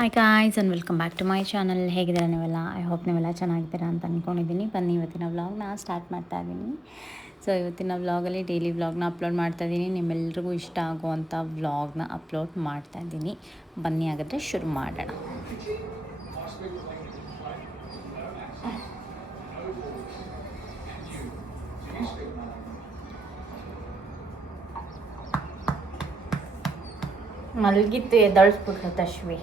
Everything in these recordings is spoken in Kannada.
Hi guys and welcome back to my channel. ಹೇಗಿದ್ದೀರಾ ನೀವೆಲ್ಲ? ಐ ಹೋಪ್ ನೀವೆಲ್ಲ ಚೆನ್ನಾಗಿದ್ದೀರಾ ಅಂತ ಅಂದ್ಕೊಂಡಿದ್ದೀನಿ. ಬನ್ನಿ ಇವತ್ತಿನ ವ್ಲಾಗ್ನ ಸ್ಟಾರ್ಟ್ ಮಾಡ್ತಾ ಇದ್ದೀನಿ. ಸೊ ಇವತ್ತಿನ ವ್ಲಾಗಲ್ಲಿ ಡೈಲಿ ವ್ಲಾಗ್ನ ಅಪ್ಲೋಡ್ ಮಾಡ್ತಾಯಿದ್ದೀನಿ. ನಿಮ್ಮೆಲ್ರಿಗೂ ಇಷ್ಟ ಆಗುವಂಥ ವ್ಲಾಗ್ನ ಅಪ್ಲೋಡ್ ಮಾಡ್ತಾಯಿದ್ದೀನಿ. ಬನ್ನಿ ಹಾಗಾದರೆ ಶುರು ಮಾಡೋಣ. ಮಲಗಿತ್ತು, ಎದ್ದಳಿಸ್ಬಿಟ್ಲು ತಶ್ವಿ.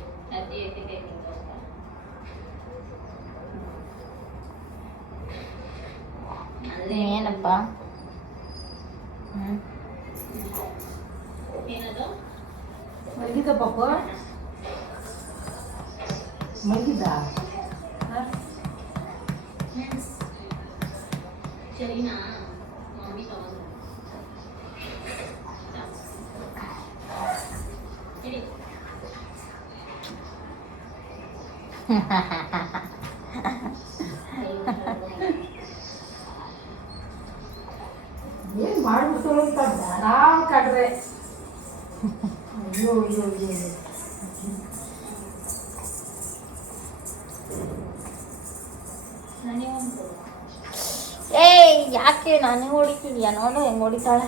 ಏನಪ್ಪ ಮಲಗಿದ ಪಾಪ ಮಲಗಿದ ಸರಿನಾ? ಏನು ಮಾಡ್ಬಿಟ್ಟು ಅಂತ ಆರಾಮ್ ಕಾಡ್ರೆ. ಅಯ್ಯೋ ಅಯ್ಯೋ ಅಯ್ಯೋ ಏಯ್ ಯಾಕೆ ನನಗೆ ಹೊಡಿತಿದ್ಯಾ? ನೋಡು ಹೆಂಗೆ ಹೊಡಿತಾಳೆ.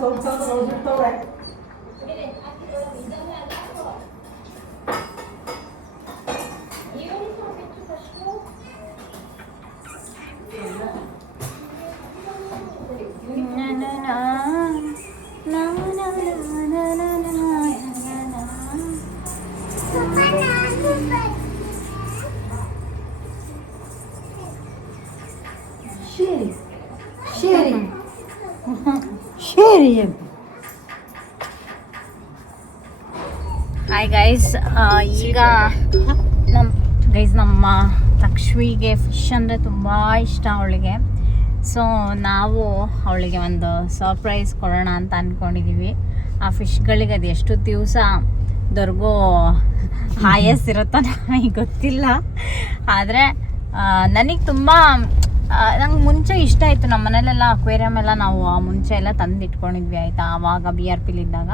ಸ್ವಲ್ಪ ನೋಡಿರ್ತವ್ರೆ. ಹಾಯ್ ಗೈಸ್, ಈಗ ನಮ್ಮ ಲಕ್ಷ್ಮಿಗೆ ಫಿಶ್ ಅಂದರೆ ತುಂಬ ಇಷ್ಟ ಅವಳಿಗೆ. ಸೊ ನಾವು ಅವಳಿಗೆ ಒಂದು ಸರ್ಪ್ರೈಸ್ ಕೊಡೋಣ ಅಂತ ಅಂದ್ಕೊಂಡಿದ್ದೀವಿ. ಆ ಫಿಶ್ಗಳಿಗೆ ಅದು ಎಷ್ಟು ದಿವಸ ದೊರಗೋ ಆಯಸ್ಸಿರುತ್ತೋ ನನಗೆ ಗೊತ್ತಿಲ್ಲ. ಆದರೆ ನನಗೆ ತುಂಬ ನಂಗೆ ಮುಂಚೆ ಇಷ್ಟ ಆಯಿತು. ನಮ್ಮ ಮನೇಲೆಲ್ಲ ಅಕ್ವೇರಿಯಮ್ ಎಲ್ಲ ನಾವು ಮುಂಚೆ ಎಲ್ಲ ತಂದು ಇಟ್ಕೊಂಡಿದ್ವಿ ಆಯಿತಾ, ಆವಾಗ BRPಲಿ ಇದ್ದಾಗ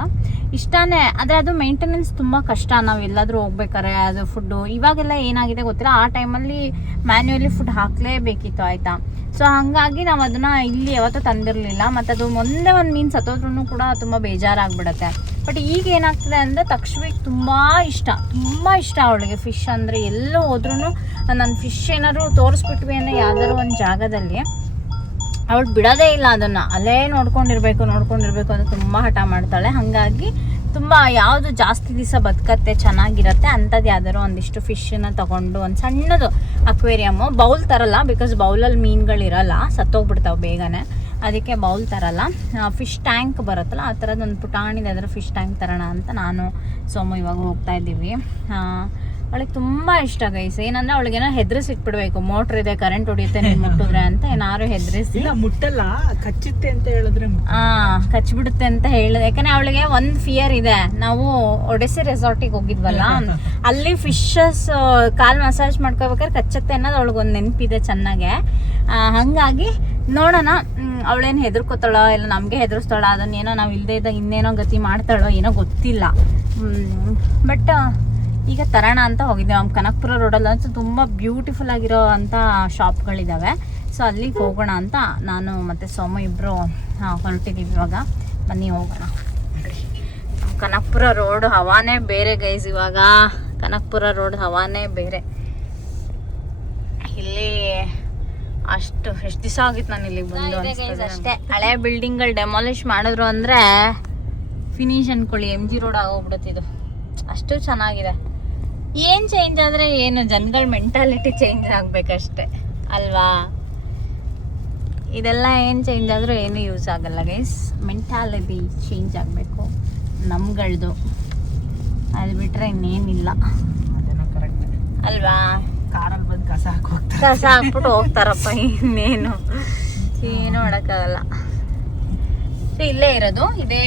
ಇಷ್ಟನೇ. ಆದರೆ ಅದು ಮೇಂಟೆನೆನ್ಸ್ ತುಂಬ ಕಷ್ಟ. ನಾವು ಎಲ್ಲಾದರೂ ಹೋಗ್ಬೇಕಾರೆ ಅದು ಫುಡ್ಡು ಇವಾಗೆಲ್ಲ ಏನಾಗಿದೆ ಗೊತ್ತಿಲ್ಲ, ಆ ಟೈಮಲ್ಲಿ ಮ್ಯಾನ್ಯುವಲಿ ಫುಡ್ ಹಾಕಲೇಬೇಕಿತ್ತು ಆಯಿತಾ. ಸೊ ಹಾಗಾಗಿ ನಾವು ಅದನ್ನು ಇಲ್ಲಿ ಯಾವತ್ತೂ ತಂದಿರಲಿಲ್ಲ. ಮತ್ತು ಅದು ಒಂದೇ ಒಂದು ಮೀನು ಸತ್ತೋದ್ರೂ ಕೂಡ ತುಂಬ ಬೇಜಾರಾಗ್ಬಿಡುತ್ತೆ. ಬಟ್ ಈಗ ಏನಾಗ್ತದೆ ಅಂದರೆ ತಕ್ಷವಿಗೆ ತುಂಬ ಇಷ್ಟ ಅವಳಿಗೆ ಫಿಶ್ ಅಂದರೆ. ಎಲ್ಲೋ ಹೋದ್ರೂ ನಾನು ಫಿಶ್ ಏನಾದ್ರು ತೋರಿಸ್ಬಿಟ್ವಿ ಅಂದರೆ ಯಾವ್ದಾದ್ರು ಒಂದು ಜಾಗದಲ್ಲಿ ಅವಳು ಬಿಡೋದೇ ಇಲ್ಲ, ಅದನ್ನು ಅಲ್ಲೇ ನೋಡ್ಕೊಂಡಿರ್ಬೇಕು ಅಂತ ತುಂಬ ಹಠ ಮಾಡ್ತಾಳೆ. ಹಾಗಾಗಿ ತುಂಬ ಯಾವುದು ಜಾಸ್ತಿ ದಿವಸ ಬದುಕತ್ತೆ, ಚೆನ್ನಾಗಿರುತ್ತೆ ಅಂಥದ್ದು ಯಾವ್ದಾದ್ರು ಒಂದಿಷ್ಟು ಫಿಶನ್ನು ತೊಗೊಂಡು ಒಂದು ಸಣ್ಣದು ಅಕ್ವೇರಿಯಮ್ಮು, ಬೌಲ್ ತರಲ್ಲ, ಬಿಕಾಸ್ ಬೌಲಲ್ಲಿ ಮೀನುಗಳಿರಲ್ಲ, ಸತ್ತೋಗ್ಬಿಡ್ತಾವೆ ಬೇಗನೆ. ಅದಕ್ಕೆ ಬೌಲ್ ತರಲ್ಲ, ಫಿಶ್ ಟ್ಯಾಂಕ್ ಬರುತ್ತಲ್ಲ ಆ ಥರದ್ದು ಒಂದು ಪುಟಾಣಿದೆ, ಅದರ ಫಿಶ್ ಟ್ಯಾಂಕ್ ತರೋಣ ಅಂತ ನಾನು ಸೋಮು ಇವಾಗ ಹೋಗ್ತಾ ಇದ್ದೀವಿ. ಅವಳಿಗೆ ತುಂಬ ಇಷ್ಟ ಗೈಸ್. ಏನಂದರೆ ಅವಳಿಗೇನೋ ಹೆದರಿಸಿಟ್ಬಿಡ್ಬೇಕು, ಮೋಟ್ರ್ ಇದೆ ಕರೆಂಟ್ ಹೊಡಿಯುತ್ತೆ ನೀವು ಮುಟ್ಟಿದ್ರೆ ಅಂತ ಏನಾದ್ರು ಹೆದರಿಸಿ. ಮುಟ್ಟಲ್ಲ, ಕಚ್ಚುತ್ತೆ ಅಂತ ಹೇಳಿದ್ರೆ ಕಚ್ಚಿಬಿಡುತ್ತೆ ಅಂತ ಹೇಳಿದೆ. ಯಾಕಂದರೆ ಅವಳಿಗೆ ಒಂದು ಫಿಯರ್ ಇದೆ. ನಾವು ಒಡೆಸ್ಸಿ ರೆಸಾರ್ಟಿಗೆ ಹೋಗಿದ್ವಲ್ಲ, ಅಲ್ಲಿ ಫಿಶಸ್ ಕಾಲು ಮಸಾಜ್ ಮಾಡ್ಕೋಬೇಕಾದ್ರೆ ಕಚ್ಚುತ್ತೆ ಅನ್ನೋದು ಅವಳಿಗೊಂದು ನೆನಪಿದೆ ಚೆನ್ನಾಗೆ. ಹಾಗಾಗಿ ನೋಡೋಣ ಅವಳೇನು ಹೆದರ್ಕೋತಾಳೋ ಇಲ್ಲ ನಮಗೆ ಹೆದರ್ಸ್ತಾಳೋ, ಅದನ್ನೇನೋ ನಾವು ಇಲ್ಲದೆ ಇದ್ದಾಗ ಇನ್ನೇನೋ ಗತಿ ಮಾಡ್ತಾಳೋ ಏನೋ ಗೊತ್ತಿಲ್ಲ. ಬಟ್ ಈಗ ತರೋಣ ಅಂತ ಹೋಗಿದ್ದೆ. ನಮ್ಮ ಕನಕಪುರ ರೋಡಲ್ಲಿ ಅಂತೂ ತುಂಬ ಬ್ಯೂಟಿಫುಲ್ ಆಗಿರೋ ಅಂಥ ಶಾಪ್ಗಳಿದ್ದಾವೆ. ಸೊ ಅಲ್ಲಿಗೆ ಹೋಗೋಣ ಅಂತ ನಾನು ಮತ್ತು ಸೋಮು ಇಬ್ಬರು ಹೊರಟಿದ್ದೀವಿ ಇವಾಗ. ಬನ್ನಿ ಹೋಗೋಣ. ಕನಕಪುರ ರೋಡ್ ಹವಾನೇ ಬೇರೆ ಗೈಸ್. ಇವಾಗ ಕನಕಪುರ ರೋಡ್ ಹವಾನೇ ಬೇರೆ. ಇಲ್ಲಿ ಎಷ್ಟು ದಿವಸ ಆಗಿತ್ತು ನಾನು ಇಲ್ಲಿಗೆ ಬಂದು ಅಷ್ಟೇ. ಹಳೆ ಬಿಲ್ಡಿಂಗ್ಗಳು ಡೆಮಾಲಿಷ್ ಮಾಡಿದ್ರು ಅಂದರೆ ಫಿನಿಶ್ ಅಂದ್ಕೊಳ್ಳಿ, MG ರೋಡ್ ಆಗೋಗ್ಬಿಡುತ್ತಿದ್ದು. ಅಷ್ಟು ಚೆನ್ನಾಗಿದೆ. ಏನು ಚೇಂಜ್ ಆದರೆ ಏನು, ಜನಗಳ ಮೆಂಟಾಲಿಟಿ ಚೇಂಜ್ ಆಗಬೇಕಷ್ಟೆ ಅಲ್ವಾ. ಇದೆಲ್ಲ ಏನು ಚೇಂಜ್ ಆದರೂ ಏನು ಯೂಸ್ ಆಗಲ್ಲ ಗೈಸ್. ಮೆಂಟಾಲಿಟಿ ಚೇಂಜ್ ಆಗಬೇಕು ನಮ್ಗಳದು, ಅದು ಬಿಟ್ಟರೆ ಇನ್ನೇನಿಲ್ಲ ಅಲ್ವಾ. ಕಾರಲ್ಲಿ ಬಂದು ಕಸ ಹಾಕ್ಬಿಟ್ಟು ಹೋಗ್ತಾರಪ್ಪ, ಇನ್ನೇನು ಏನು ಮಾಡೋಕ್ಕಾಗಲ್ಲ. ಇಲ್ಲೇ ಇರೋದು, ಇದೇ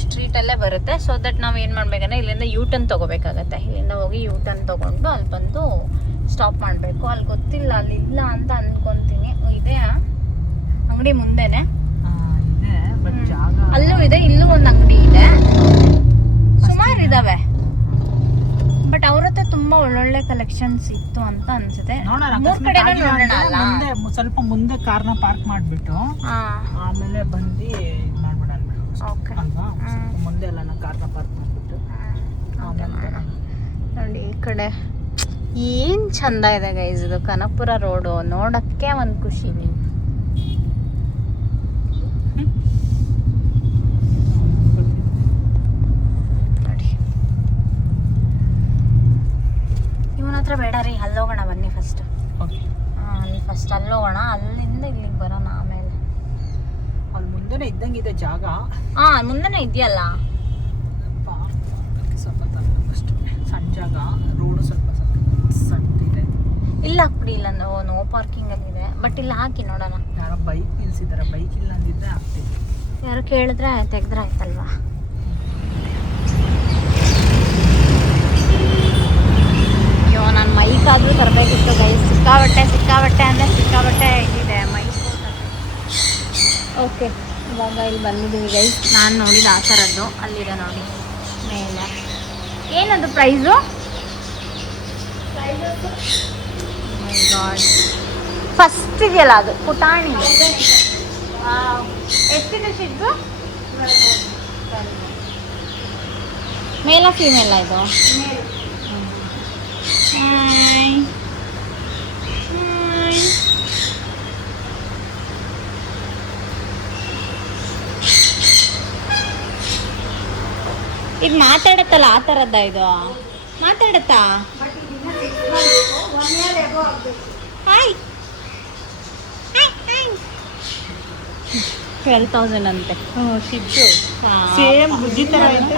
ಸ್ಟ್ರೀಟಲ್ಲೇ ಬರುತ್ತೆ. ಸೊ ದಟ್ ನಾವು ಏನು ಮಾಡ್ಬೇಕಂದ್ರೆ ಇಲ್ಲಿಂದ U-turn ತೊಗೋಬೇಕಾಗತ್ತೆ. ಇಲ್ಲಿಂದ ಹೋಗಿ U-turn ತೊಗೊಂಡು ಅಲ್ಲಿ ಬಂದು ಸ್ಟಾಪ್ ಮಾಡಬೇಕು. ಅಲ್ಲಿ ಗೊತ್ತಿಲ್ಲ, ಅಲ್ಲಿ ಇಲ್ಲ ಅಂತ ಅಂದ್ಕೊತೀನಿ. ಇದೆ ಅಂಗಡಿ ಮುಂದೆನೆ, ಅಲ್ಲೂ ಇದೆ, ಇಲ್ಲೂ ಒಂದು ಅಂಗಡಿ ಇದೆ. ಕಲೆಕ್ಷನ್ಸ್ ಇತ್ತು ಅಂತ ಅನ್ಸುತ್ತೆ. ನೋಡೋಣ, ಮೂರ್ ಕಡೆ ಅಕಸ್ಮಾತ್ ನೋಡೋಣ ಆಗಿದ್ರೆ ಅಲ್ಲ. ಮುಂದೆ ಸ್ವಲ್ಪ ಮುಂದೆ ಕಾರ್ನ ಪಾರ್ಕ್ ಮಾಡಿಬಿಟ್ಟು ಆಮೇಲೆ ಬಂದು ಇದು ಮಾಡ್ಬಿಡೋಣ ಓಕೆ ಅಲ್ವಾ. ಸ್ವಲ್ಪ ಮುಂದೆ ಎಲ್ಲ ಕಾರ್ನ ಪಾರ್ಕ್ ಮಾಡಿಬಿಟ್ಟು ಆಮೇಲೆ ನೋಡಿ ಈ ಕಡೆ ಏನ್ ಚಂದ ಇದೆ ಗೈಸ್. ಇದು ಕನಕಪುರ ರೋಡು ನೋಡಕ್ಕೆ ಒಂದು ಖುಷಿ. ನೀವು ನೋಡಿ ಇವನ ಹತ್ರ ಬೇಡ ರೀ, ಅಲ್ಲೋಗೋಣ ಬನ್ನಿ ಫಸ್ಟ್. ಓಕೆ, ಅಲ್ಲಿ ಫಸ್ಟ್ ಅಲ್ಲೋಗೋಣ, ಅಲ್ಲಿಂದ ಇಲ್ಲಿಗೆ ಬರೋಣ ಆಮೇಲೆ. ಅಲ್ಲಿ ಮುಂದೆನೇ ಇದ್ದಂಗಿದೆ ಜಾಗ. ಮುಂದೆನೇ ಇದೆಯಲ್ಲ. ಸ್ವಲ್ಪ ಫಸ್ಟ್ ಸಣ್ಣ ಜಾಗ, ರೋಡು ಸ್ವಲ್ಪ ಸಣ್ಣದಿದೆ. ಇಲ್ಲ ಹಾಕ್ಬಿಡಿ, ಇಲ್ಲ ನೋ ಪಾರ್ಕಿಂಗ್ ಅಲ್ಲಿದೆ. ಬಟ್ ಇಲ್ಲಿ ಹಾಕಿ ನೋಡೋಣ. ಯಾರೋ ಬೈಕ್ ನಿಲ್ಸಿದ್ದಾರೆ, ಬೈಕ್ ಇಲ್ಲ ಅಂದಿದ್ರೆ ಆಗ್ತಿದೆ. ಯಾರು ಕೇಳಿದ್ರೆ ತೆಗೆದ್ರೆ ಆಯ್ತಲ್ವಾ. ಅಯ್ಯೋ ನಾನು ಮೈಕ್ ಆದರೂ ತರಬೇಕಿತ್ತು ಗೈಸ್. ಸಿಕ್ಕಾಬಟ್ಟೆ ಅಂದರೆ ಸಿಕ್ಕಾಬಟ್ಟೆ ಇದಿದೆ ಮೈಕ್. ಓಕೆ, ಇವಾಗ ಇಲ್ಲಿ ಬಂದಿದ್ದೀವಿ ಗೈಸ್. ನಾನು ನೋಡಿದ ಆ ಥರದ್ದು ಅಲ್ಲಿದೆ ನೋಡಿ ಮೇಲೆ. ಏನದು ಪ್ರೈಸು? ಮೈ ಗಾಡ್, ಫಸ್ಟ್ ಇದೆಯಲ್ಲ ಅದು ಪುಟಾಣಿ. ಎಷ್ಟಿದೆ ಶಿಡ್ಸು? ಮೇಲ ಫೀಮೇಲ ಇದು? ಹಾಯ್ ಇದು ಮಾತಾಡತ್ತಲ್ಲ ಆ ಥರದ್ದ ಇದು? ಮಾತಾಡತ್ತಾ? ಹಾಯ್ 12,000 ಅಂತೆ. ಶಿಡ್ಸು ಸೇಮ್ ಬುದ್ಧಿ ಥರ ಐತೆ.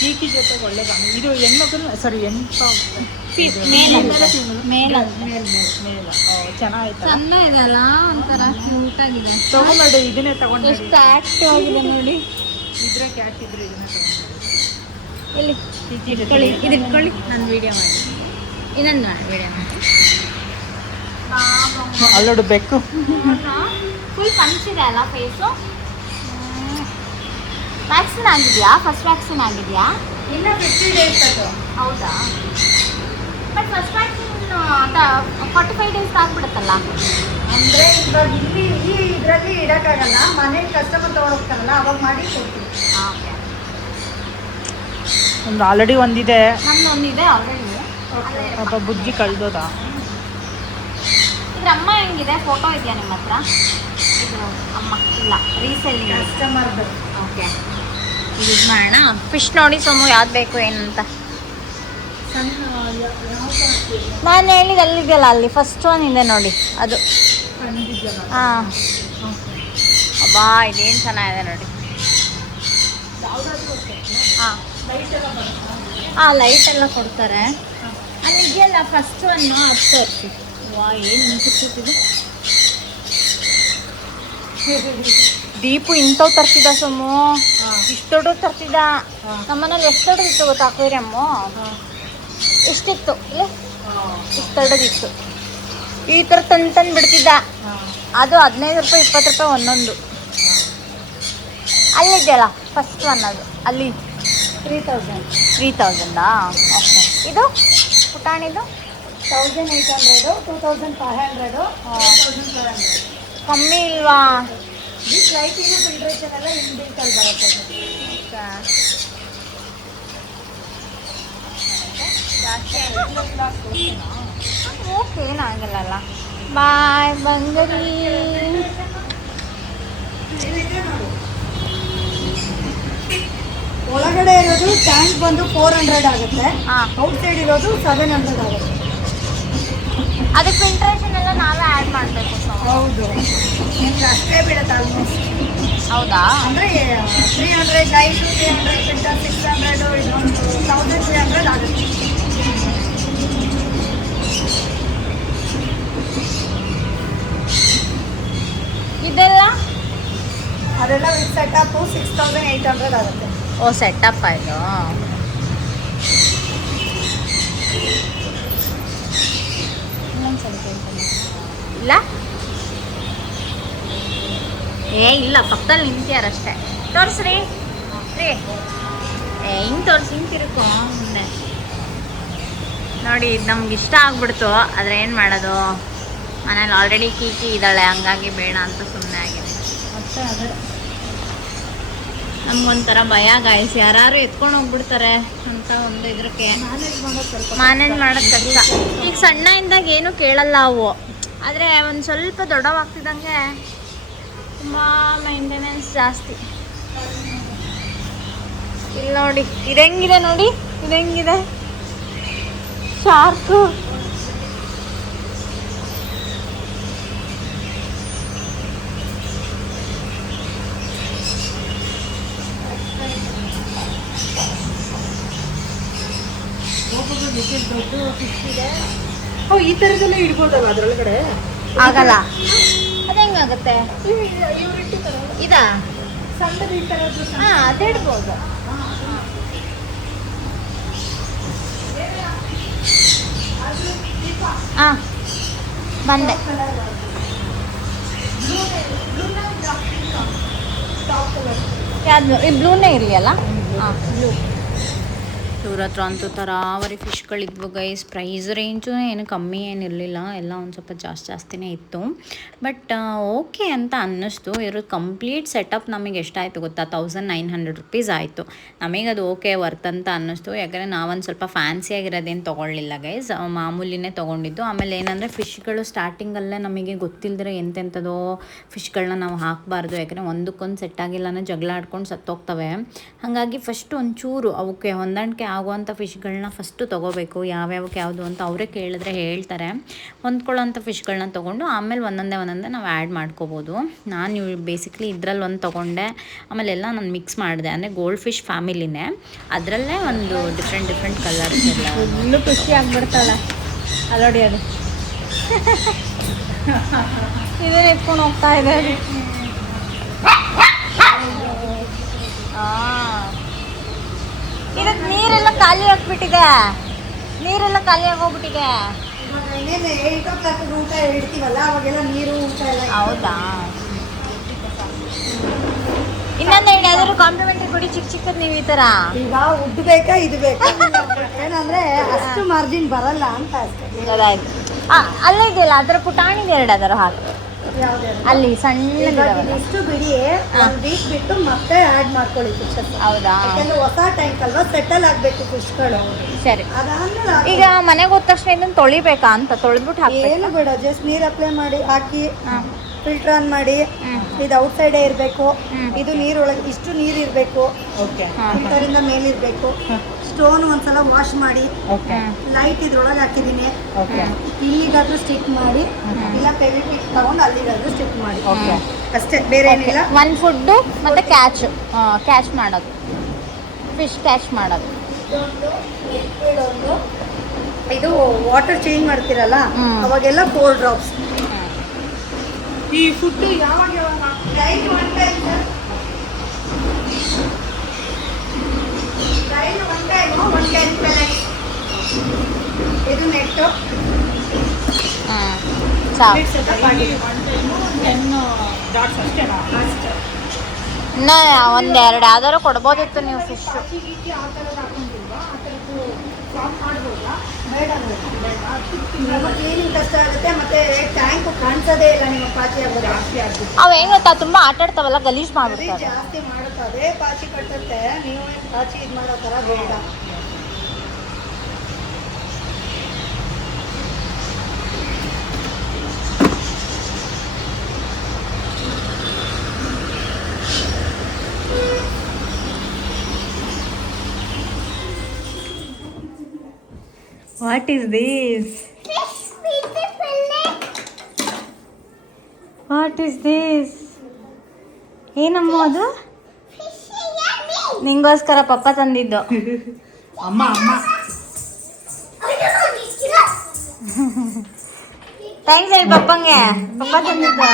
ಕೀಕಿ ಜೊತೆ ಒಳ್ಳೆ ಇದು ಹೆಣ್ಮಕ್ಳು, ಸಾರಿ ಚೆನ್ನಾಗಿತ್ತು. ಚೆಂದ ಇದೆ ಅಲ್ಲ, ಒಂಥರ ಕ್ಯೂಟ್ ಆಗಿದೆ. ತಗೊಂಬೇಡಿ, ಇದನ್ನೇ ತಗೊಂಡು ಎಷ್ಟು ಆಕ್ಟಿವ್ ಆಗಿದೆ ನೋಡಿ. ಇದ್ರೆ ಕ್ಯಾಶ್ ಇದ್ರೆ ಇದನ್ನೇ ತಗೊಂಡು ಎಲ್ಲಿ ಇಟ್ಕೊಳ್ಳಿ, ಇದು ಇಟ್ಕೊಳ್ಳಿ, ನಾನು ವಿಡಿಯೋ ಮಾಡಿ. ಇನ್ನೊಂದು ಮಾಡಿ ವಿಡಿಯೋ ಮಾಡಿ. ಅಲ್ಲೋಡು ಬೆಕ್ಕು ಫುಲ್ ಪಂಚಿದೆ ಅಲ್ಲ ಫೇಸು. ವ್ಯಾಕ್ಸಿನ್ ಆಗಿದೆಯಾ? ಫಸ್ಟ್ ವ್ಯಾಕ್ಸಿನ್ ಆಗಿದೆಯಾ? ಇನ್ನೂ 50 days ಅದು. ಹೌದಾ? But first vaccine 45 days ಆಗ್ಬಿಡುತ್ತಲ್ಲ. ಅಂದರೆ ಇವಾಗ ಇಲ್ಲಿ ಈ ಇದರಲ್ಲಿ ಇಡೋಕ್ಕಾಗಲ್ಲ, ಮನೇಲಿ ಕಸ್ಟಮರ್ ತೊಗೊಂಡೋಗ್ತಾರಲ್ಲ ಅವಾಗ ಮಾಡಿ ಕೊಡ್ತೀವಿ. ಓಕೆ, ಒಂದು ಆಲ್ರೆಡಿ ಒಂದಿದೆ. ನಮ್ದು ಒಂದಿದೆ ಆಲ್ರೆಡಿ. ಪಾಪ ಬುಜ್ಜಿ ಕಳ್ದೋದ. ಇದ್ರ ಅಮ್ಮ ಹೆಂಗಿದೆ? ಫೋಟೋ ಇದೆಯಾ ನಿಮ್ಮ ಹತ್ರ? ಇದು ಅಮ್ಮ ಇಲ್ಲ, ರೀಸೆಲ್ಲಿಂಗ್ ಕಸ್ಟಮರ್ದು. ಓಕೆ, ಇದು ಮಾಡೋಣ. ಫಿಶ್ ನೋಡಿ ಸೊಮ್ಮು ಯಾವ್ದು ಬೇಕು ಏನಂತ. ನಾನು ಹೇಳಿದ ಅಲ್ಲಿದೆಯಲ್ಲ, ಅಲ್ಲಿ ಫಸ್ಟ್ ಒನ್ ಇದೆ ನೋಡಿ ಅದು. ಹಾಂ, ಅಬ್ಬಾ ಇದೇನು ಚೆನ್ನಾಗಿದೆ ನೋಡಿ. ಹಾಂ ಲೈಟ್ ಎಲ್ಲ ಕೊಡ್ತಾರೆ. ಅಲ್ಲಿ ಇದೆಯಲ್ಲ ಫಸ್ಟ್ ಒನ್ನು, ಅದು ತೋರಿಸಿ. ವಾ ಏನು ನಿಂತಿರ್ತಿದ್ದು. ದೀಪು ಇಂಥವು ತರ್ತಿದ್ದ ಸೊಮ್ಮು, ಇಷ್ಟು ದೊಡ್ಡ ತರ್ತಿದ್ದ. ನಮ್ಮನೇಲಿ ಎಷ್ಟು ದೊಡ್ಡದಿತ್ತು ಗೊತ್ತಾ ಅಕ್ವೇರಿಯಮ್ಮು? ಇಷ್ಟಿತ್ತು, ಇಲ್ಲ ಇಷ್ಟು ದೊಡ್ಡದಿತ್ತು. ಈ ಥರ ತಂದು ಬಿಡ್ತಿದ್ದ. ಅದು 15 ರೂಪಾಯಿ 20 ರೂಪಾಯಿ ಒಂದೊಂದು. ಅಲ್ಲಿದೆಯಲ್ಲ ಫಸ್ಟ್ ಒನ್, ಅದು ಅಲ್ಲಿ 3,000. ಓಕೆ, ಇದು ಪುಟಾಣಿದು 1,800, 2,500, 2,500. ಕಮ್ಮಿ ಇಲ್ವಾ? ಲೈಟಿಂಗು ಫಿಲ್ಟ್ರೇಷನ್ ಎಲ್ಲ ಇನ್ಬಿಲ್ಟಲ್ಲಿ ಬರುತ್ತೆ. ಓಕೆ, ಏನಾಗಲ್ಲ. ಬಾಯ್ ಬಂಗರಿ. ಒಳಗಡೆ ಇರೋದು ಟ್ಯಾಂಕ್ ಬಂದು 400 ಆಗುತ್ತೆ. ಔಟ್ ಸೈಡ್ ಇರೋದು 700 ಆಗುತ್ತೆ. ಅದಕ್ಕೆ ಫಿಲ್ಟ್ರೇಷನ್ ಎಲ್ಲ ನಾವೇ ಆ್ಯಡ್ ಮಾಡಬೇಕು. ಹೌದು, ನಿಮ್ಗೆ ಅಷ್ಟೇ ಬೀಳುತ್ತೆ ಆಲ್ಮೋಸ್ಟ್. ಹೌದಾ? ಅಂದರೆ 300 ಲೈಟು, 300 ಫಿಲ್ಟರ್, 600, ಇದೊಂದು 1,300 ಆಗುತ್ತೆ. ಇದೆಲ್ಲ ಅದೆಲ್ಲ ವಿತ್ ಸೆಟಪ್ಪು 6,800 ಆಗುತ್ತೆ. ಓ ಸೆಟಪ್ ಆಯಿತು. ಇಲ್ಲ ಇಲ್ಲ, ಪಕ್ಕದಲ್ಲಿ ನಿಂತಿಯಾರಷ್ಟೇ. ತೋರಿಸ್ರಿ. ಹಿಂಗೆ ತೋರಿಸಿ ಹಿಂಗೆ ತಿರುಕೋ ಮುಂದೆ ನೋಡಿ. ಇದು ನಮ್ಗೆ ಇಷ್ಟ ಆಗ್ಬಿಡ್ತು, ಆದರೆ ಏನು ಮಾಡೋದು, ಮನೇಲಿ ಆಲ್ರೆಡಿ ಕೀಕಿ ಇದ್ದಾಳೆ, ಹಂಗಾಗಿ ಬೇಡ ಅಂತ ಸುಮ್ಮನೆ ಆಗಿದೆ. ಮತ್ತೆ ಅದೇ ನಮ್ಗೊಂಥರ ಭಯ ಗಾಯಿಸಿ ಯಾರು ಎತ್ಕೊಂಡು ಹೋಗ್ಬಿಡ್ತಾರೆ ಅಂತ ಒಂದು ಇದಕ್ಕೆ ಮ್ಯಾನೇಜ್ ಮಾಡೋದು ಕಷ್ಟ. ಈಗ ಸಣ್ಣ ಇದ್ದಾಗ ಏನೂ ಕೇಳಲ್ಲ ಅವು, ಆದರೆ ಒಂದು ಸ್ವಲ್ಪ ದೊಡ್ಡವಾಗ್ತಿದ್ದಂಗೆ ತುಂಬ ಮೇಂಟೆನೆನ್ಸ್ ಜಾಸ್ತಿ. ಇಲ್ಲಿ ನೋಡಿ ಇದೆಂಗಿದೆ, ನೋಡಿ ಇದೆಂಗಿದೆ ಶಾರ್ಕು. ಈ ಥರದೆಲ್ಲ ಇಡ್ಬೋದಲ್ಲ ಅದ್ರೊಳಗಡೆ? ಆಗಲ್ಲ. ಅದು ಹೆಂಗಾಗುತ್ತೆ? ಇದಾ ಸಣ್ಣದು ಈ ಥರದ್ದು ಹಾಂ ಅದಿಡ್ಬೋದು. ಹಾಂ ಬಂದೆ. ಯಾವುದು ಈ ಬ್ಲೂನೇ ಇರಲಿ ಅಲ್ಲ? ಹಾಂ ಬ್ಲೂ. ಇವ್ರ ಹತ್ರ ಅಂತೂ ತರಾವರಿ ಫಿಶ್ಗಳಿದ್ವು ಗೈಸ್. ಪ್ರೈಸ್ ರೇಂಜು ಏನು ಕಮ್ಮಿ ಏನಿರಲಿಲ್ಲ, ಎಲ್ಲ ಒಂದು ಸ್ವಲ್ಪ ಜಾಸ್ತಿನೇ ಇತ್ತು. ಬಟ್ ಓಕೆ ಅಂತ ಅನ್ನಿಸ್ತು. ಇವ್ರ ಕಂಪ್ಲೀಟ್ ಸೆಟಪ್ ನಮಗೆ ಎಷ್ಟಾಯಿತು ಗೊತ್ತಾ? 1900 ರುಪೀಸ್ ಆಯಿತು. ನಮಗದು ಓಕೆ ವರ್ತ್ ಅಂತ ಅನ್ನಿಸ್ತು. ಯಾಕಂದರೆ ನಾವೊಂದು ಸ್ವಲ್ಪ ಫ್ಯಾನ್ಸಿಯಾಗಿರೋದೇನು ತೊಗೊಳ್ಳಿಲ್ಲ ಗೈಸ್, ಮಾಮೂಲಿನೇ ತೊಗೊಂಡಿದ್ದು. ಆಮೇಲೆ ಏನಂದರೆ ಫಿಶ್ಗಳು ಸ್ಟಾರ್ಟಿಂಗಲ್ಲೇ ನಮಗೆ ಗೊತ್ತಿಲ್ಲದ್ರೆ ಎಂತೆಂಥದೋ ಫಿಶ್ಗಳನ್ನ ನಾವು ಹಾಕಬಾರ್ದು, ಯಾಕಂದರೆ ಒಂದಕ್ಕೊಂದು ಸೆಟ್ ಆಗಿಲ್ಲನೇ ಜಗಳ ಆಡ್ಕೊಂಡು ಸತ್ತೋಗ್ತವೆ. ಹಾಗಾಗಿ ಫಸ್ಟ್ ಒಂಚೂರು ಅವಕ್ಕೆ ಹೊಂದಾಣಿಕೆ ಆಗುವಂಥ ಫಿಶ್ಗಳನ್ನ ಫಸ್ಟು ತೊಗೋಬೇಕು. ಯಾವ್ಯಾವಕ್ಕೆ ಯಾವುದು ಅಂತ ಅವರೇ ಕೇಳಿದ್ರೆ ಹೇಳ್ತಾರೆ. ಹೊಂದ್ಕೊಳ್ಳೋಂಥ ಫಿಶ್ಗಳನ್ನ ತೊಗೊಂಡು ಆಮೇಲೆ ಒಂದೊಂದೇ ನಾವು ಆ್ಯಡ್ ಮಾಡ್ಕೋಬೋದು. ನಾನು ಬೇಸಿಕ್ಲಿ ಇದರಲ್ಲಿ ಒಂದು ತೊಗೊಂಡೆ, ಆಮೇಲೆಲ್ಲ ನಾನು ಮಿಕ್ಸ್ ಮಾಡಿದೆ. ಅಂದರೆ ಗೋಲ್ಡ್ ಫಿಶ್ ಫ್ಯಾಮಿಲಿನೇ, ಅದರಲ್ಲೇ ಒಂದು ಡಿಫ್ರೆಂಟ್ ಕಲರ್ಸ್ ಎಲ್ಲ. ಫುಲ್ಲು ಖುಷಿ ಆಗಿಬಿಡ್ತಾಳೆ ಅಲ್ಲೋಡಿ ಅದು. ಇದನ್ನ ಎತ್ಕೊಂಡು ಹೋಗ್ತಾ ಇದೆ ಅದು. ಇದಕ್ಕೆ ನೀರೆಲ್ಲ ಖಾಲಿ ಆಗ್ಬಿಟ್ಟಿದೆ, ನೀರೆಲ್ಲ ಖಾಲಿ ಆಗೋಗ್ಬಿಟ್ಟಿದೆ. ಇನ್ನೇನು 8 o'clock ಊಟ ಇಡ್ತೀವಲ್ಲ, ಅವಾಗೆಲ್ಲ ನೀರು ಊಟ ಎಲ್ಲ. ಹೌದಾ? ಇನ್ನೊಂದು ಯಾವ್ದಾದ್ರು ಕಾಂಪ್ಲಿಮೆಂಟ್ರಿ ಕೊಡಿ ಚಿಕ್ಕದು ನೀವು ಈ ಥರ. ಈಗ ಉದ್ದು ಬೇಕಾ ಇದು ಬೇಕಾ ಏನಂದ್ರೆ ಅಷ್ಟು ಮಾರ್ಜಿನ್ ಬರಲ್ಲ ಅಂತ ಅಷ್ಟೇ. ಅದಾಯ್ತು. ಅಲ್ಲೇ ಇದೆಯಲ್ಲ ಅದರ ಪುಟಾಣಿಗೆ 2 ಅದರ ಹಾಕಿ ಅಲ್ಲಿ ಸಣ್ಣ ಇಷ್ಟು ಬಿಡಿ, ಒಂದು ವೀಕ್ ಬಿಟ್ಟು ಮತ್ತೆ ಆ್ಯಡ್ ಮಾಡ್ಕೊಳ್ಳಿ ಫಿಶಸ್. ಹೌದಾ? ಯಾಕಂದ್ರೆ ಹೊಸ ಟ್ಯಾಂಕ್ ಅಲ್ವಾ, ಸೆಟಲ್ ಆಗಬೇಕು ಫಿಶ್ಗಳು. ಸರಿ. ಅದಾದ್ಮೇಲೆ ಈಗ ಮನೆಗೆ ಹೋದ ತಕ್ಷಣ ಇದನ್ನು ತೊಳಿಬೇಕಾ ಅಂತ? ತೊಳೆದ್ಬಿಟ್ಟು ಹಾಕಿ ಏನು ಬೇಡ, ಜಸ್ಟ್ ನೀರು ಅಪ್ಲೈ ಮಾಡಿ ಹಾಕಿ ಫಿಲ್ಟರ್ ಆನ್ ಮಾಡಿ. ಇದು ಔಟ್ ಸೈಡೇ ಇರಬೇಕು. ಇದು ನೀರೊಳಗೆ ಇಷ್ಟು ನೀರು ಇರಬೇಕು, ಫಿಲ್ಟರಿಂದ ಮೇಲಿರಬೇಕು. ಸ್ಟೋನ್ ಒಂದ್ಸಲ ವಾಶ್ ಮಾಡಿ ಲೈಟ್ ಇದ್ರೊಳಗೆ ಹಾಕಿದ್ದೀನಿ. ಇಲ್ಲಿಗಾದ್ರೂ ಸ್ಟಿಕ್ ಮಾಡಿ, ಇಲ್ಲ ಫೆವಿಕ್ವಿಕ್ ತಗೊಂಡು ಅಲ್ಲಿಗಾದ್ರೂ ಸ್ಟಿಕ್ ಮಾಡಿ ಅಷ್ಟೇ, ಬೇರೆ ಏನಿಲ್ಲ. ಒಂದು ಫುಡ್ಡು ಮತ್ತೆ ಕ್ಯಾಚ್ ಮಾಡೋದು, ಫಿಶ್ ಕ್ಯಾಚ್ ಮಾಡೋದು. ಇದು ವಾಟರ್ ಚೇಂಜ್ ಮಾಡ್ತೀರಲ್ಲ ಅವಾಗೆಲ್ಲ 4 ಡ್ರಾಪ್ಸ್. ಈ ಫುಡ್ ಯಾವಾಗ daily 1 time sir, daily 1 time 1 time pellet. ಇದು ನೆಟ್ಟು ಇನ್ನು ಒಂದೆರಡು ಯಾವ್ದಾರು ಕೊಡ್ಬೋದಿತ್ತು ನೀವು ಫಿಶ್. ಕ್ಲೀನಿಂಗ್ ಕಷ್ಟ ಆಗುತ್ತೆ, ಮತ್ತೆ ಟ್ಯಾಂಕ್ ಕಾಣಿಸೋದೇ ಇಲ್ಲ. ನಿಮ್ಮ ಪಾಚಿ ಆಗೋದು ಜಾಸ್ತಿ ಆಗುತ್ತೆ. ಅವು ಹೆಂಗ್ ಗೊತ್ತಾ, ತುಂಬಾ ಆಟ ಆಡ್ತಾವಲ್ಲ, ಗಲೀಜ್ ಮಾಡ್ಬಿಡ್ತಾರೆ. ಜಾಸ್ತಿ ಮಾಡುತ್ತೆ, ಪಾಚಿ ಕಟ್ಟುತ್ತೆ. ನೀವು ಪಾಚಿ ಇದು ಮಾಡೋ ಥರ ಬೇಡ. What is this? What is this? ಏನಮ್ಮ ಅದು? ನಿಂಗೋಸ್ಕರ ಪಪ್ಪ ತಂದಿದ್ದು. ಅಮ್ಮ ಥ್ಯಾಂಕ್ಸ್ ಹೇಳಿ ಪಪ್ಪಂಗೆ. ಪಪ್ಪ ತಂದಿದ್ದು.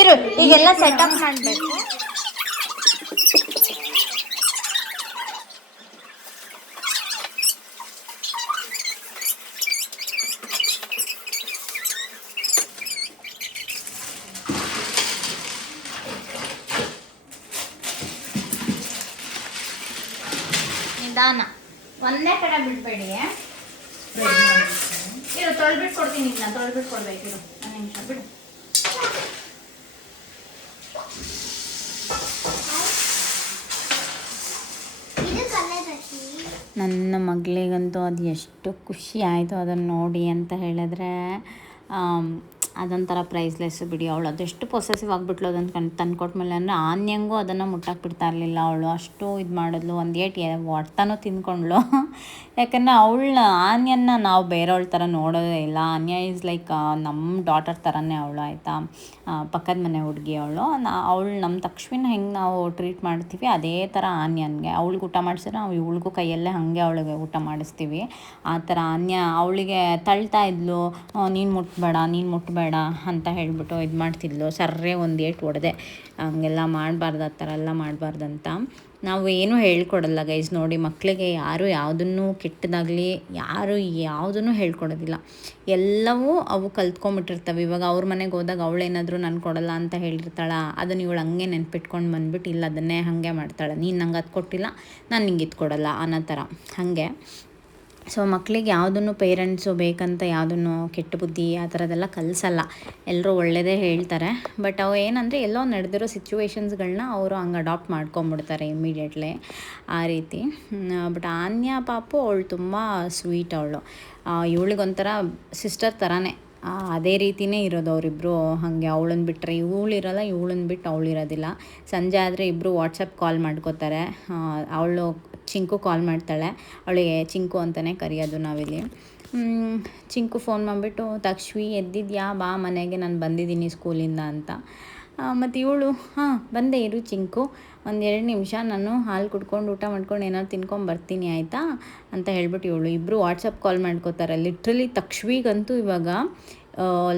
ಇರು, ಈಗೆಲ್ಲ ಸೆಟಪ್ ಮಾಡಬೇಕು. ನಿಧಾನ, ಒಂದೇ ಕಡೆ ಬಿಡಬೇಡಿ. ಇರು ತೊಳ್ಬಿಟ್ಟು ಕೊಡ್ತೀನಿ, ಈಗ ನಾನು ತೊಳ್ಬಿಟ್ಟು ಕೊಡ್ಬೇಕಿರು, ಒಂದು ನಿಮಿಷ ಬಿಡು. ನನ್ನ ಮಗಳಿಗಂತೂ ಅದು ಎಷ್ಟು ಖುಷಿ ಆಯಿತು ಅದನ್ನು ನೋಡಿ ಅಂತ ಹೇಳಿದ್ರೆ, ಅದೊಂಥರ ಪ್ರೈಸ್ಲೆಸ್ ಬಿಡಿ. ಅವಳು ಅದೆಷ್ಟು ಪೊಸೆಸಿವ್ ಆಗಿಬಿಟ್ಲು ಅದನ್ನು ತಂದ್ಕೊಟ್ಮೇಲೆ. ಅಂದರೆ ಆನ್ಯಂಗೂ ಅದನ್ನು ಮುಟ್ಟಕ್ಕೆ ಬಿಡ್ತಾ ಇರಲಿಲ್ಲ ಅವಳು, ಅಷ್ಟು ಇದು ಮಾಡಿದ್ಲು. ಒಂದು ಹೊಟ್ಟನೂ ತಿಂದ್ಕೊಂಡ್ಳು. ಯಾಕಂದರೆ ಅವಳನ್ನ ಆನ್ಯನ್ನ ನಾವು ಬೇರೆಯವಳ ಥರ ನೋಡೋದೇ ಇಲ್ಲ. ಆನ್ಯ ಈಸ್ ಲೈಕ್ ನಮ್ಮ ಡಾಟರ್ ಥರನೇ ಅವಳು, ಆಯಿತಾ. ಪಕ್ಕದ ಮನೆ ಹುಡುಗಿ ಅವಳು. ಅವಳು ನಮ್ಮ ತಕ್ಷಣ ಹೆಂಗೆ ನಾವು ಟ್ರೀಟ್ ಮಾಡ್ತೀವಿ ಅದೇ ಥರ ಆನ್ಯನ್ಗೆ. ಅವಳಿಗೆ ಊಟ ಮಾಡಿಸಿದ್ರೆ ನಾವು ಇವಳಿಗೂ ಕೈಯಲ್ಲೇ ಹಾಗೆ ಅವಳಿಗೆ ಊಟ ಮಾಡಿಸ್ತೀವಿ. ಆ ಥರ ಆನ್ಯ ಅವಳಿಗೆ ತಳ್ತಾ ಇದ್ಲು, ನೀನು ಮುಟ್ಟಬೇಡ ಅಂತ ಹೇಳಿಬಿಟ್ಟು ಇದು ಮಾಡ್ತಿದ್ಲು. ಸರ್ರೇ ಒಂದು ಏಟು ಹೊಡೆದೆ, ಹಂಗೆಲ್ಲ ಮಾಡಬಾರ್ದು, ಆ ಥರ ಎಲ್ಲ ಮಾಡಬಾರ್ದಂತ. ನಾವು ಏನೂ ಹೇಳ್ಕೊಡಲ್ಲ ಗೈಸ್. ನೋಡಿ, ಮಕ್ಕಳಿಗೆ ಯಾರು ಯಾವುದನ್ನು ಕೆಟ್ಟದಾಗಲಿ ಯಾರು ಯಾವುದನ್ನು ಹೇಳ್ಕೊಡೋದಿಲ್ಲ. ಎಲ್ಲವೂ ಅವು ಕಲ್ತ್ಕೊಂಬಿಟ್ಟಿರ್ತವೆ. ಇವಾಗ ಅವ್ರ ಮನೆಗೆ ಹೋದಾಗ ಅವಳೇನಾದರೂ ನಾನು ಕೊಡಲ್ಲ ಅಂತ ಹೇಳಿರ್ತಾಳೆ, ಅದನ್ನು ಇವಳು ಹಂಗೆ ನೆನ್ಪಿಟ್ಕೊಂಡು ಬಂದುಬಿಟ್ಟು ಇಲ್ಲ ಅದನ್ನೇ ಹಾಗೆ ಮಾಡ್ತಾಳೆ. ನೀನು ನಂಗೆ ಅದು ಕೊಟ್ಟಿಲ್ಲ, ನಾನು ನಿಂಗೆ ಇದು ಕೊಡಲ್ಲ ಅನ್ನೋ ಥರ ಹಾಗೆ. ಸೊ ಮಕ್ಕಳಿಗೆ ಯಾವುದನ್ನು ಪೇರೆಂಟ್ಸು ಬೇಕಂತ ಯಾವುದನ್ನು ಕೆಟ್ಟ ಬುದ್ಧಿ ಆ ಥರದ್ದೆಲ್ಲ ಕಲಿಸಲ್ಲ. ಎಲ್ಲರೂ ಒಳ್ಳೆಯದೇ ಹೇಳ್ತಾರೆ. ಬಟ್ ಅವು ಏನಂದರೆ ಎಲ್ಲೋ ನಡೆದಿರೋ ಸಿಚುವೇಶನ್ಸ್ಗಳನ್ನ ಅವರು ಹಂಗೆ ಅಡಾಪ್ಟ್ ಮಾಡ್ಕೊಂಬಿಡ್ತಾರೆ ಇಮ್ಮಿಡಿಯೇಟ್ಲಿ, ಆ ರೀತಿ. ಬಟ್ ಆನ್ಯ ಪಾಪು ಅವಳು ತುಂಬ ಸ್ವೀಟ್. ಅವಳು ಇವಳಿಗೊಂಥರ ಸಿಸ್ಟರ್ ಥರನೇ, ಅದೇ ರೀತಿಯೇ ಇರೋದು ಅವರಿಬ್ಬರು. ಹಾಗೆ ಅವಳನ್ನು ಬಿಟ್ಟರೆ ಇವಳಿರಲ್ಲ, ಇವಳನ್ನು ಬಿಟ್ಟು ಅವಳಿರೋದಿಲ್ಲ. ಸಂಜೆ ಆದರೆ ಇಬ್ಬರು ವಾಟ್ಸಪ್ ಕಾಲ್ ಮಾಡ್ಕೋತಾರೆ. ಅವಳು ಚಿಂಕು ಕಾಲ್ ಮಾಡ್ತಾಳೆ, ಅವಳಿಗೆ ಚಿಂಕು ಅಂತಲೇ ಕರೆಯೋದು ನಾವಿಲ್ಲಿ. ಚಿಂಕು ಫೋನ್ ಮಾಡಿಬಿಟ್ಟು, ತಕ್ಷವಿ ಎದ್ದಿದ್ಯಾ, ಬಾ ಮನೆಗೆ, ನಾನು ಬಂದಿದ್ದೀನಿ ಸ್ಕೂಲಿಂದ ಅಂತ. ಮತ್ತು ಇವಳು ಬಂದೆ ಇರು ಚಿಂಕು, ಒಂದು 2 ನಿಮಿಷ ನಾನು ಹಾಲು ಕುಡ್ಕೊಂಡು ಊಟ ಮಾಡ್ಕೊಂಡು ಏನಾದ್ರು ತಿನ್ಕೊಂಡು ಬರ್ತೀನಿ ಆಯಿತಾ ಅಂತ ಹೇಳ್ಬಿಟ್ಟು ಇವಳು ಇಬ್ಬರು ವಾಟ್ಸಪ್ ಕಾಲ್ ಮಾಡ್ಕೋತಾರೆ. ಲಿಟ್ರಲಿ ತಕ್ಷವಿಗಂತೂ ಇವಾಗ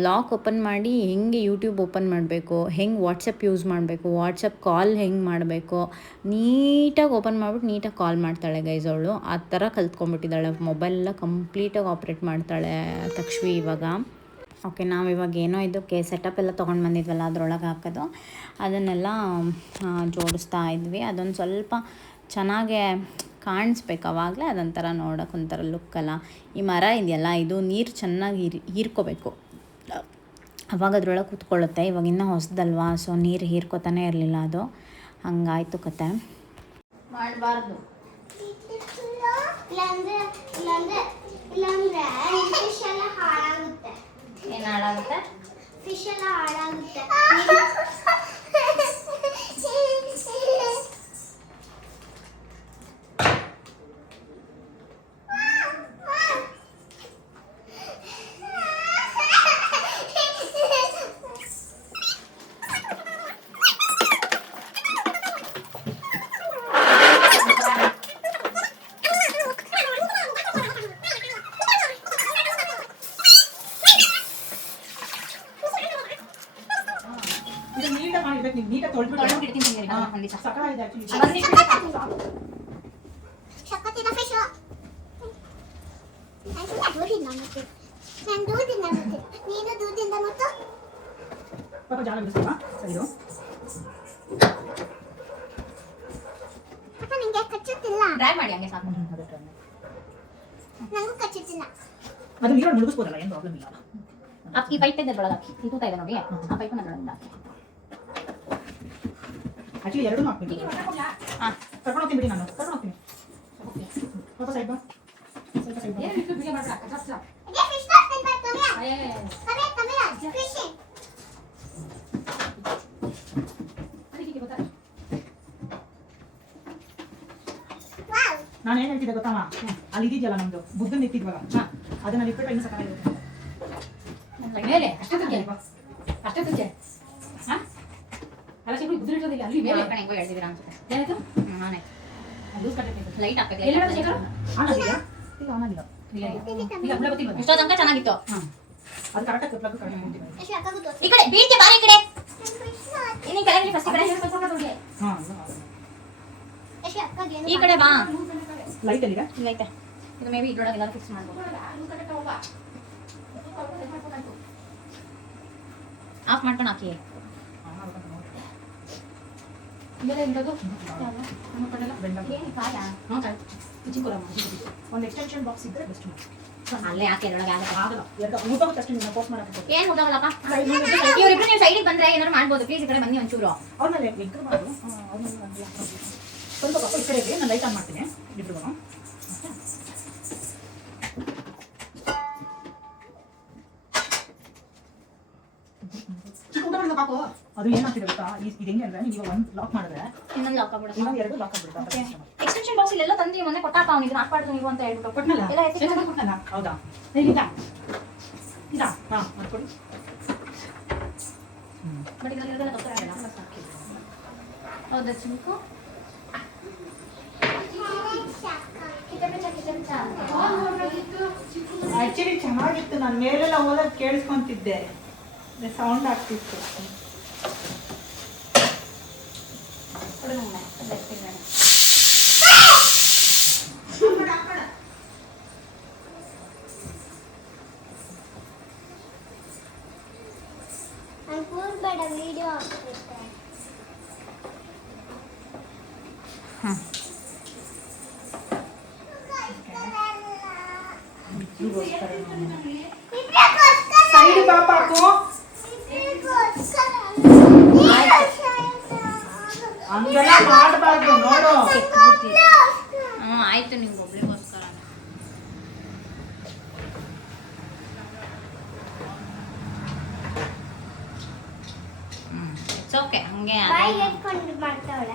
ಲಾಕ್ ಓಪನ್ ಮಾಡಿ ಹೆಂಗೆ ಯೂಟ್ಯೂಬ್ ಓಪನ್ ಮಾಡಬೇಕು, ಹೆಂಗೆ ವಾಟ್ಸಪ್ ಯೂಸ್ ಮಾಡಬೇಕು, ವಾಟ್ಸಪ್ ಕಾಲ್ ಹೆಂಗೆ ಮಾಡಬೇಕು, ನೀಟಾಗಿ ಓಪನ್ ಮಾಡಿಬಿಟ್ಟು ನೀಟಾಗಿ ಕಾಲ್ ಮಾಡ್ತಾಳೆ ಗೈಸ್. ಅವಳು ಆ ಥರ ಕಲ್ತ್ಕೊಂಡ್ಬಿಟ್ಟಿದ್ದಾಳೆ. ಮೊಬೈಲೆಲ್ಲ ಕಂಪ್ಲೀಟಾಗಿ ಆಪ್ರೇಟ್ ಮಾಡ್ತಾಳೆ ತಕ್ಷವಿ ಇವಾಗ. ಓಕೆ, ನಾವು ಇವಾಗ ಏನೋ ಇದಕ್ಕೆ ಸೆಟಪ್ ಎಲ್ಲ ತೊಗೊಂಡು ಬಂದಿದ್ವಲ್ಲ ಅದರೊಳಗೆ ಹಾಕೋದು, ಅದನ್ನೆಲ್ಲ ಜೋಡಿಸ್ತಾ ಇದ್ವಿ. ಅದೊಂದು ಸ್ವಲ್ಪ ಚೆನ್ನಾಗೆ ಕಾಣಿಸ್ಬೇಕು, ಆವಾಗಲೇ ಅದೊಂಥರ ನೋಡೋಕೆ ಒಂಥರ ಲುಕ್ಕಲ್ಲ. ಈ ಮರ ಇದೆಯಲ್ಲ, ಇದು ನೀರು ಚೆನ್ನಾಗಿ ಹೀರ್ಕೋಬೇಕು, ಅವಾಗ ಅದ್ರೊಳಗೆ ಕೂತ್ಕೊಳ್ಳುತ್ತೆ. ಇವಾಗ ಇನ್ನೂ ಹೊಸದಲ್ವಾ, ಸೊ ನೀರು ಹೀರ್ಕೋತಾನೆ ಇರಲಿಲ್ಲ ಅದು, ಹಂಗಾಯ್ತು ಕತೆ. ಮಾಡಬಾರ್ದು ಏನು ಹಾಳಾಗುತ್ತೆ, ಫಿಶ್ ಎಲ್ಲ ಹಾಳಾಗುತ್ತೆ. ಡ್ರೈ ಮಾಡಿ ಹಂಗೆ ಸಾಕು. ನನಗೂ ಕಚ್ಚುತ್ತಿಲ್ಲ. ಅದು ನೀರು ಮುಳುಗಿಸ್ಬೋದಲ್ಲ, ಏನು ಪ್ರಾಬ್ಲಮ್ ಇಲ್ಲ. ಈ ಪೈಪ್ ಇದೆ ಅದರೊಳಗೆ ಹಾಕಿ, ಈ ತೂತ ಇದೆ ನೋಡಿ, ಆ ಪೈಪನ್ನು ಅದರೊಳಗೆ ಹಾಕಿ. ಆಕ್ಚುಲಿ ಎರಡೂ ಹಾಕ್ಬಿಟ್ಟು ಕರ್ಕೊಂಡು ಹೋಗ್ತೀನಿ ಬಿಡಿ, ನಾನು ಕರ್ಕೊಂಡು ಹೋಗ್ತೀನಿ. ಪಾಪ ಸೈಡ್ ಬಾ, ಸ್ವಲ್ಪ ಸೈಡ್ ಬಾ. ಏನು ಇಷ್ಟು ಬಿಗಿ ಮಾಡ್ತಾ ಕಷ್ಟ. ಏ ಫಿಶ್ ಟಾಸ್ ತಿನ್ಬೇಕು ತಮಿಯ. ತಮಿಯ ಫಿಶ್. ಅದಕ್ಕೆ ಗೊತ್ತಾ ನಾನು ಏನು ಹೇಳ್ತಿದ್ದೆ ಗೊತ್ತಮ್ಮ, ಅಲ್ಲಿ ಇದೆಯಲ್ಲ ನಮ್ಮದು ಬುದ್ಧನ ಇಟ್ಟಿದ್ವಲ್ಲ, ಅದನ್ನ ಇಟ್ಬಿಟ್ಟು ಇನ್ನು ಸಕಾಲಿರುತ್ತೆ ಮೇಲೆ ಅಷ್ಟೇ ತುಚ್ಚೆ ಹಾಂ ಅಲ್ಲ ಸಿಂಪಲ್ ಬುದ್ಧಿ ಇಟ್ಟೋದಿಲ್ಲ ಅಲ್ಲಿ ಮೇಲೆ ಹೆಂಗೋ ಹೇಳ್ತಿದ್ದೀರಾ ಅನ್ಸುತ್ತೆ. ಏನಾಯ್ತು? ನಾನೇ ಲೂಸ್ ಕಟ್ಟಿದ್ದೆ, ಲೈಟ್ ಹಾಕಬೇಕು. ಎಲ್ಲ ಶೇಖರ್ ಆನ್ ಆಗಿದೆಯಾ? ಇಲ್ಲ ಆನ್ ಆಗಿಲ್ಲ. ಇಲ್ಲ ಪ್ಲಗ್ ಗೊತ್ತಿಲ್ಲ. ಇಷ್ಟೋ ತನಕ ಚೆನ್ನಾಗಿತ್ತು. ಅದು ಕರೆಕ್ಟಾಗಿ ಪ್ಲಗ್ ಕರೆಕ್ಟ್ ಮಾಡ್ತೀನಿ. ಈ ಕಡೆ ಬೀಳ್ತಿ ಬಾರಿ ಈ ಕಡೆ ಇನ್ನಿ ಕೆಳಗೆ ಫಸ್ಟ್ ಕಡೆ ಹೇಳ್ಕೊಂಡು ಹೋಗಿ. ಹಾಂ ಈ ಕಡೆ ಬಾ. ಲೈಟ್ ಎಲ್ಲಿದೆ? ಇಲ್ಲ ಐತೆ. ಇದು ಮೇ ಬಿ ಇದ್ರೊಳಗೆ ಎಲ್ಲರೂ ಫಿಕ್ಸ್ ಮಾಡ್ಬೋದು. ಆಫ್ ಮಾಡ್ಕೊಂಡು ಹಾಕಿ. ಇದೆಲ್ಲ ಇರೋದು ಏನು ಕಾಯ? ಹಾಂ ಕಾಯ ಒಂದು ಎಕ್ಸ್ಟೆನ್ಷನ್ ಬಾಕ್ಸ್ ಇದ್ದರೆ ಬೆಸ್ಟ್. ಅಲ್ಲೇ ಯಾಕೆ ಎರಡೊಳಗೆ ಆಗಲ್ಲ, ಎರಡು ಊಟಕ್ಕೆ ಅಷ್ಟು ನೀವು ಪೋಸ್ಟ್ ಮಾಡೋಕ್ಕೆ ಏನು ಹೋಗಲ್ಲಪ್ಪ. ಇವರಿಬ್ರು ನೀವು ಸೈಡಿಗೆ ಬಂದರೆ ಏನಾದ್ರು ಮಾಡ್ಬೋದು. ಪ್ಲೀಸ್ ಈ ಕಡೆ ಬನ್ನಿ ಒಂಚೂರು. ಅವ್ರನ್ನೆಲ್ಲ ಎಗ್ರು ಮಾಡು. ಸ್ವಲ್ಪ ಪಾಪ ಈ ಕಡೆ ನಾನು ಲೈಟ್ ಆನ್ ಮಾಡ್ತೀನಿ ಇಬ್ರು. ಪಾಪು ಅದು ಏನಾಗ್ತಿದೆ ಗೊತ್ತಾ, ಇದು ಹೆಂಗೆ ಅಂದ್ರೆ ನೀವು ಒಂದು ಲಾಕ್ ಮಾಡಿದ್ರೆ ಇನ್ನೊಂದು ಲಾಕ್ ಆಗ್ಬಿಡುತ್ತೆ, ಇನ್ನೊಂದು ಎರಡು ಲಾಕ್ ಆಗ್ಬಿಡುತ್ತೆ. ಎಕ್ಸ್ಟೆನ್ಷನ್ ಬಾಕ್ಸ್ ಇಲ್ಲೆಲ್ಲ ತಂದು ಮೊನ್ನೆ ಕೊಟ್ಟಾಕ ಅವ್ನಿಗೆ ಹಾಕ್ಬಾರ್ದು ನೀವು ಅಂತ ಹೇಳ್ಬಿಟ್ಟು ಕೊಟ್ಟನಲ್ಲ ಎಲ್ಲ ಎತ್ತಿ ಕೊಟ್ಟನಲ್ಲ. ಹೌದಾ ಇಲ್ಲಿಂದ ಇದಾ ಹಾಂ ಮಾಡ್ಕೊಡಿ. ಬಟ್ ಇದೆಲ್ಲ ಗೊತ್ತಾಗಲ್ಲ. ಹೌದಾ ಚಿಂಕು ಆಕ್ಚುಲಿ ಚೆನ್ನಾಗಿತ್ತು. ನಾನು ಮೇಲೆಲ್ಲ ಓದೋದು ಕೇಳಿಸ್ಕೊಂತಿದ್ದೆ, ಸೌಂಡ್ ಆಗ್ತಿತ್ತು. ವಿಡಿಯೋ ಸೈಡ್ ಪಾಪಾಕು ಹಂಗೆಲ್ಲ ಮಾಡಬಾರ್ದು ನೋಡು. ಆಯ್ತು ನಿಮ್ಗೆ ಒಬ್ಳಿಗೋಸ್ಕರ. It's okay. ಹಂಗೆ ಮಾಡ್ತಾವಳೆ.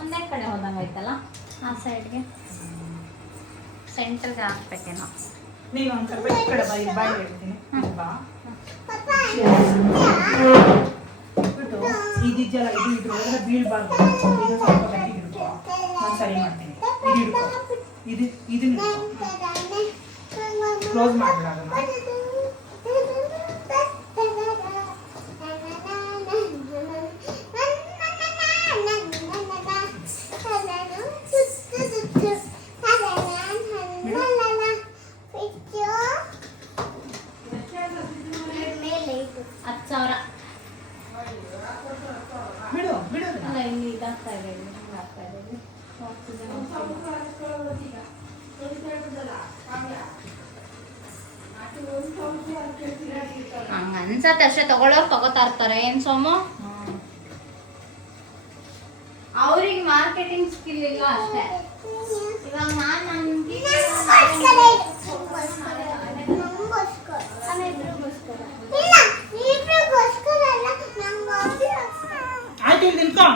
ಒಂದೇ ಕಡೆ ಹೋದಂಗೆ ಆಯ್ತಲ್ಲ, ಆ ಸೈಡ್ಗೆ ಸೆಂಟ್ರಿಗೆ ಹಾಕ್ಬೇಕೇನೋ. ನೀವು ಒಂದು ಸ್ವಲ್ಪ ಈ ಕಡೆ ಬಾಯಿ ಬಾಯಿ ಹೇಳ್ತೀನಿ ಬಾ. ಬಿಟ್ಟು ಇದಿದೆಯಲ್ಲ, ಇದು ಇದ್ರ ಒಳಗಡೆ ಬೀಳ್ಬಾರ್ದು. ಇದು ಸ್ವಲ್ಪ ಗಟ್ಟಿ ಹಿಡ್ಕೊ, ನಾನು ಸರಿ ಮಾಡ್ತೀನಿ. ಇದು ಹಿಡ್ಕೊ, ಇದನ್ನ ಕ್ಲೋಸ್ ಮಾಡ್ಬಿಡ ಅದನ್ನ. ಬಿಡು ಬಿಡು ಅದನ್ನ. ಅಲ್ಲ ಇಲ್ಲಿ ಇದಾಗ್ತಾ ಇದೆ, ಆಗ್ತಾ ಇದೆ. ಹಂಗ ಅನ್ಸತ್ತೆ ಅಷ್ಟೇ. ತಗೊಳ್ಳೋರು ತಗೋತಾ ಇರ್ತಾರೆ. ಏನ್ ಸೋಮು, ಅವ್ರಿಗೆ ಮಾರ್ಕೆಟಿಂಗ್ ಸ್ಕಿಲ್ ಇಲ್ಲ ಅಷ್ಟೇ. ಇವಾಗ ಆಯ್ತು ಇಲ್ಲಿ ನಿಂತ್ಕೊ.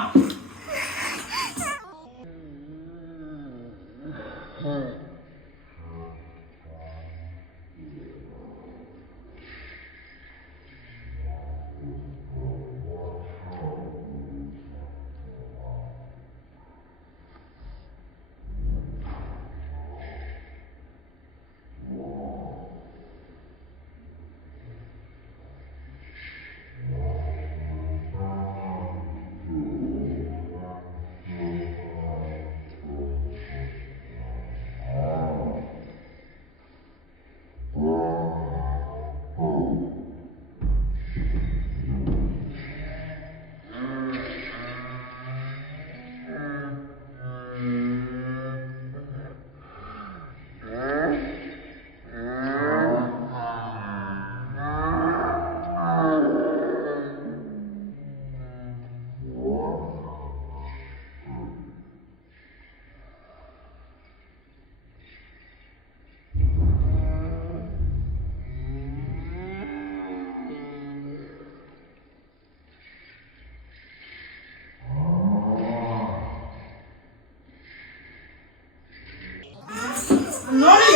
ನೋಡಿ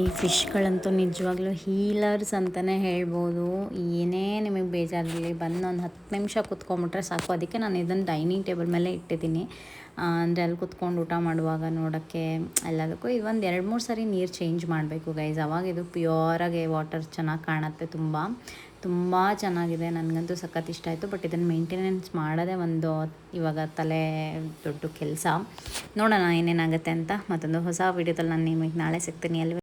ಈ ಫಿಶ್ಗಳಂತೂ ನಿಜವಾಗ್ಲೂ ಹೀಲರ್ಸ್ ಅಂತಲೇ ಹೇಳ್ಬೋದು. ಏನೇ ನಿಮಗೆ ಬೇಜಾರಿರಲಿ ಬಂದು ಒಂದು 10 ನಿಮಿಷ ಕುತ್ಕೊಂಬಿಟ್ರೆ ಸಾಕು. ಅದಕ್ಕೆ ನಾನು ಇದನ್ನು ಡೈನಿಂಗ್ ಟೇಬಲ್ ಮೇಲೆ ಇಟ್ಟಿದ್ದೀನಿ. ಅಂದರೆ ಅಲ್ಲಿ ಕುತ್ಕೊಂಡು ಊಟ ಮಾಡುವಾಗ ನೋಡೋಕ್ಕೆ ಎಲ್ಲದಕ್ಕೂ ಒಂದು 2-3 ಸರಿ ನೀರು ಚೇಂಜ್ ಮಾಡಬೇಕು ಗೈಸ್. ಅವಾಗ ಇದು ಪ್ಯೂರಾಗಿ ವಾಟರ್ ಚೆನ್ನಾಗಿ ಕಾಣುತ್ತೆ. ತುಂಬ ಚೆನ್ನಾಗಿದೆ. ನನಗಂತೂ ಸಖತ್ ಇಷ್ಟ ಆಯಿತು. ಬಟ್ ಇದನ್ನು ಮೇಂಟೆನೆನ್ಸ್ ಮಾಡೋದೇ ಒಂದು ಇವಾಗ ತಲೆ ದೊಡ್ಡ ಕೆಲಸ. ನೋಡೋಣ ಏನೇನಾಗುತ್ತೆ ಅಂತ. ಮತ್ತೊಂದು ಹೊಸ ವೀಡಿಯೋದಲ್ಲಿ ನಾನು ನಿಮಗೆ ನಾಳೆ ಸಿಗ್ತೀನಿ.